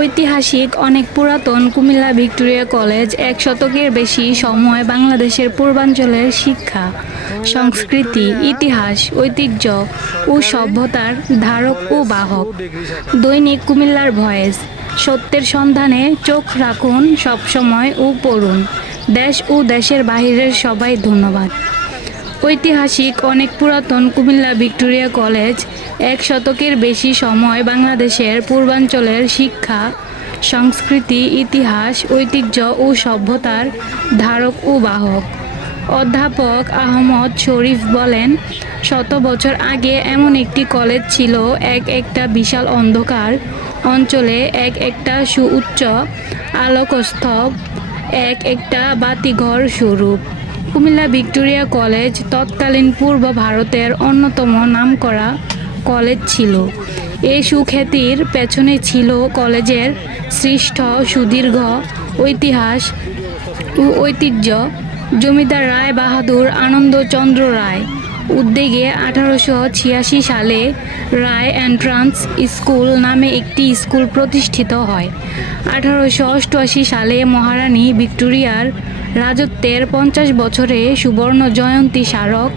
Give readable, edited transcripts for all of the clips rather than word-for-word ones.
ঐতিহাসিক অনেক পুরাতন কুমিল্লা ভিক্টোরিয়া কলেজ ১ শতকের বেশি সময় বাংলাদেশের পূর্বাঞ্চলের শিক্ষা, সংস্কৃতি, ইতিহাস, ঐতিহ্য ও সভ্যতার ধারক ও বাহক। দৈনিক কুমিল্লার ভয়েস, সত্যের সন্ধানে চোখ রাখুন সবসময় ও পড়ুন। দেশ ও দেশের বাহিরের সবাই ধন্যবাদ। ঐতিহাসিক অনেক পুরাতন কুমিল্লা ভিক্টোরিয়া কলেজ ১ শতকের বেশি সময় বাংলাদেশের পূর্বাঞ্চলের শিক্ষা, সংস্কৃতি, ইতিহাস, ঐতিহ্য ও সভ্যতার ধারক ও বাহক। অধ্যাপক আহমদ শরীফ বলেন, ১০০ বছর আগে এমন একটি কলেজ ছিল, একটা বিশাল অন্ধকার অঞ্চলে একটা সুউচ্চ আলোকস্তভ, একটা বাতিঘর স্বরূপ। কুমিল্লা ভিক্টোরিয়া কলেজ তৎকালীন পূর্ব ভারতের অন্যতম নামকরা কলেজ ছিল। এই সুখ্যাতির পেছনে ছিল কলেজের সৃষ্ট সুদীর্ঘ ইতিহাস ও ঐতিহ্য। জমিদার রায় বাহাদুর আনন্দচন্দ্র রায় উদ্যোগে ১৮৮৬ সালে রায় এন্ট্রান্স স্কুল নামে একটি স্কুল প্রতিষ্ঠিত হয়। ১৮৮৮ সালে মহারানী ভিক্টোরিয়ার রাজত্বের ৫০ বছরে সুবর্ণ জয়ন্তী স্মারক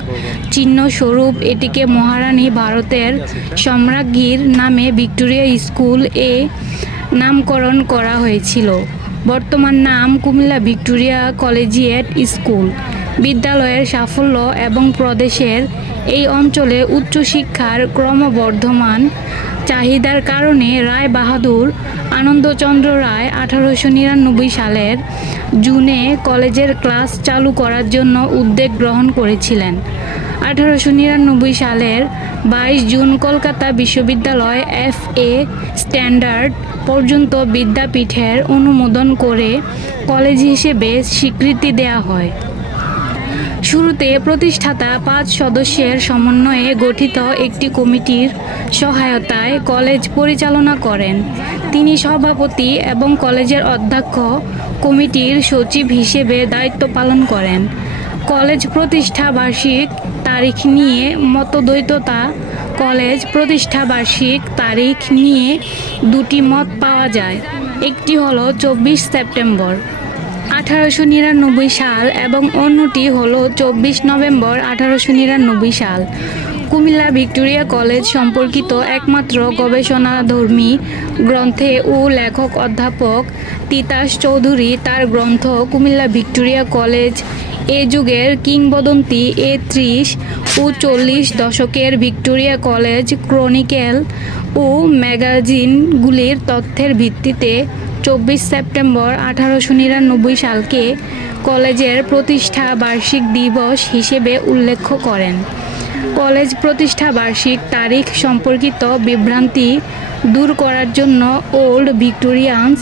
চিহ্ন স্বরূপ এটিকে মহারানী ভারতের সম্রাজ্ঞীর নামে ভিক্টোরিয়া স্কুল নামকরণ করা হয়েছিল। বর্তমান নাম কুমিল্লা ভিক্টোরিয়া কলেজিয়েট স্কুল। বিদ্যালয়ের সাফল্য এবং প্রদেশের এই অঞ্চলে উচ্চশিক্ষার ক্রমবর্ধমান চাহিদার কারণে রায় বাহাদুর আনন্দচন্দ্র রায় ১৮৯৯ সালের জুনে কলেজের ক্লাস চালু করার জন্য উদ্যোগ গ্রহণ করেছিলেন। ১৮৯৯ সালের ২২ জুন কলকাতা বিশ্ববিদ্যালয় FA স্ট্যান্ডার্ড পর্যন্ত বিদ্যাপীঠের অনুমোদন করে কলেজ হিসেবে স্বীকৃতি দেওয়া হয়। শুরুতে প্রতিষ্ঠাতা ৫ সদস্যের সমন্বয়ে গঠিত একটি কমিটির সহায়তায় কলেজ পরিচালনা করেন। তিনি সভাপতি এবং কলেজের অধ্যক্ষ কমিটির সচিব হিসেবে দায়িত্ব পালন করেন। কলেজ প্রতিষ্ঠা বার্ষিক তারিখ নিয়ে মতদ্বৈততা। কলেজ প্রতিষ্ঠা বার্ষিক তারিখ নিয়ে দুটি মত পাওয়া যায়। একটি হলো ২৪ সেপ্টেম্বর ১৮৯৯ সাল এবং অন্যটি হলো ২৪ নভেম্বর ১৮৯৯ সাল। কুমিল্লা ভিক্টোরিয়া কলেজ সম্পর্কিত একমাত্র গবেষণাধর্মী গ্রন্থে ও লেখক অধ্যাপক তিতাস চৌধুরী তার গ্রন্থ কুমিল্লা ভিক্টোরিয়া কলেজ এ যুগের কিংবদন্তি ৩০ ও ৪০ দশকের ভিক্টোরিয়া কলেজ ক্রনিকেল ও ম্যাগাজিনগুলির তথ্যের ভিত্তিতে ২৪ সেপ্টেম্বর ১৮৯৯ সালকে কলেজের প্রতিষ্ঠা বার্ষিক দিবস হিসেবে উল্লেখ করেন। কলেজ প্রতিষ্ঠা বার্ষিক তারিখ সম্পর্কিত বিভ্রান্তি দূর করার জন্য ওল্ড ভিক্টোরিয়ানস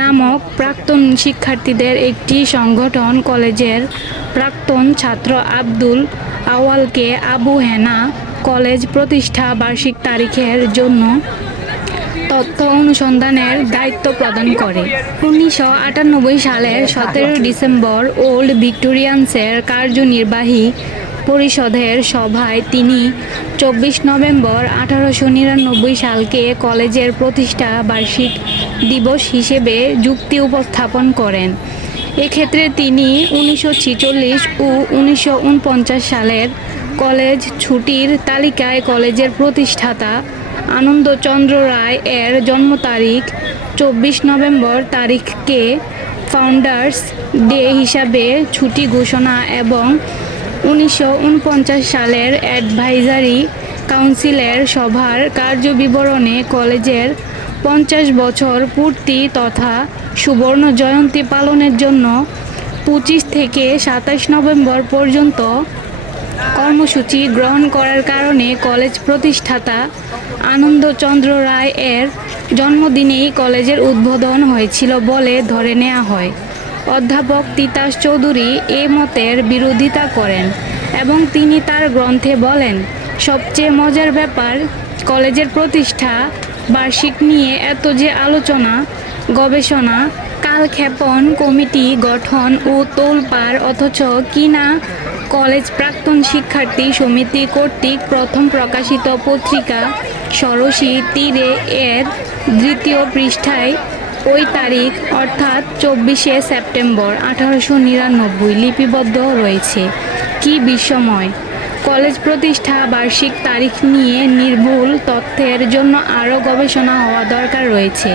নামক প্রাক্তন শিক্ষার্থীদের একটি সংগঠন কলেজের প্রাক্তন ছাত্র আব্দুল আওয়ালকে আবু হেনা কলেজ প্রতিষ্ঠা বার্ষিক তারিখের জন্য তথ্য অনুসন্ধানের দায়িত্ব প্রদান করে। ১৯৯৮ সালের ১৭ ডিসেম্বর ওল্ড ভিক্টোরিয়ানসের কার্যনির্বাহী পরিষদের সভায় তিনি ২৪ নভেম্বর ১৮৯৯ সালকে কলেজের প্রতিষ্ঠা বার্ষিক দিবস হিসেবে যুক্তি উপস্থাপন করেন। এক্ষেত্রে তিনি ১৯৪৬ ও ১৯৪৯ সালের কলেজ ছুটির তালিকায় কলেজের প্রতিষ্ঠাতা আনন্দচন্দ্র রায় এর জন্ম তারিখ ২৪ নভেম্বর তারিখকে ফাউন্ডার্স ডে হিসাবে ছুটি ঘোষণা এবং ১৯৪৯ সালের অ্যাডভাইজারি কাউন্সিলের সভার কার্যবিবরণে কলেজের ৫০ বছর পূর্তি তথা সুবর্ণ জয়ন্তী পালনের জন্য ২৫ থেকে ২৭ নভেম্বর পর্যন্ত কর্মসূচি গ্রহণ করার কারণে কলেজ প্রতিষ্ঠাতা আনন্দচন্দ্র রায় এর জন্মদিনেই কলেজের উদ্বোধন হয়েছিল বলে ধরে নেওয়া হয়। অধ্যাপক তিতাস চৌধুরী এ মতের বিরোধিতা করেন এবং তিনি তার গ্রন্থে বলেন, সবচেয়ে মজার ব্যাপার, কলেজের প্রতিষ্ঠা বার্ষিক নিয়ে এত যে আলোচনা, গবেষণা, কালক্ষেপণ, কমিটি গঠন ও তোলপাড়, অথচ কিনা কলেজ প্রাক্তন শিক্ষার্থী সমিতি কর্তৃক প্রথম প্রকাশিত পত্রিকা ষোড়শী তীরে এর দ্বিতীয় পৃষ্ঠায় ওই তারিখ অর্থাৎ 24শে সেপ্টেম্বর 1899 লিপিবদ্ধ রয়েছে। কি বিস্ময়! কলেজ প্রতিষ্ঠা বার্ষিক তারিখ নিয়ে নির্ভুল তথ্যের জন্য আরও গবেষণা হওয়া দরকার রয়েছে।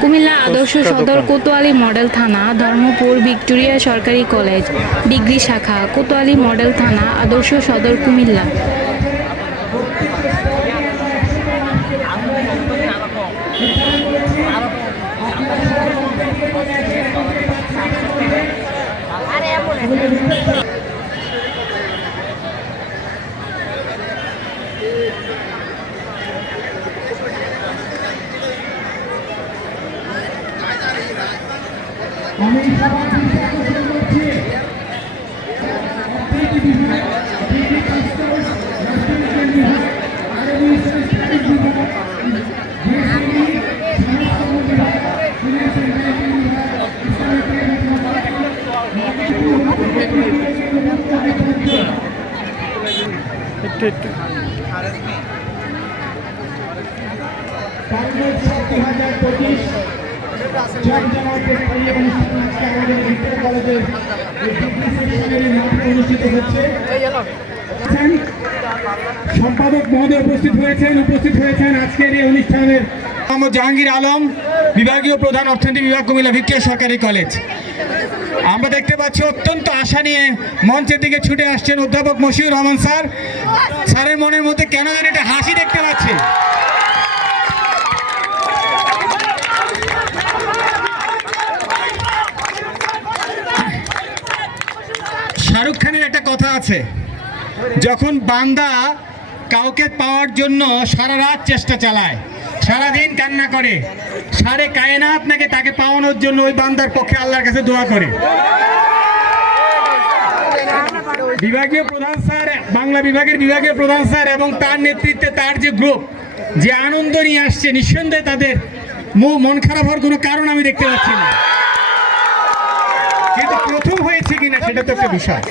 কুমিল্লা আদর্শ সদর কোতোয়ালি মডেল থানা, ধর্মপুর ভিক্টোরিয়া সরকারি কলেজ, ডিগ্রি শাখা, কোতোয়ালি মডেল থানা, আদর্শ সদর, কুমিল্লা। সম্পাদক মহোদয় উপস্থিত হয়েছেন আজকের এই অনুষ্ঠানের। মোহাম্মদ জাহাঙ্গীর আলম, বিভাগীয় প্রধান, অর্থনীতি বিভাগ, কুমিল্লা ভিক্টোরিয়া সরকারি কলেজ। আমরা দেখতে পাচ্ছি অত্যন্ত আশা নিয়ে মঞ্চের দিকে ছুটে আসছেন অধ্যাপক মশিউর রহমান স্যার। স্যারের মনের মধ্যে কেন যেন একটা হাসি দেখতে পাচ্ছি। শাহরুখ খানের একটা কথা আছে, যখন বান্দা কাউকে পাওয়ার জন্য সারা রাত চেষ্টা চালায়, সারাদিন কান্না করে, সারে কায়নাত নাকি তাকে পাওয়ানোর জন্য ওই বান্দার পক্ষে আল্লাহর কাছে দোয়া করে। বিভাগীয় প্রধান স্যার, বাংলা বিভাগের বিভাগীয় প্রধান স্যার এবং তার নেতৃত্বে তার যে গ্রুপ যে আনন্দ নিয়ে আসছে, নিঃসন্দেহে তাদের মন খারাপ হওয়ার কোনো কারণ আমি দেখতে পাচ্ছি না। কিন্তু প্রথম হয়েছে কিনা সেটা তো একটা বিষয়।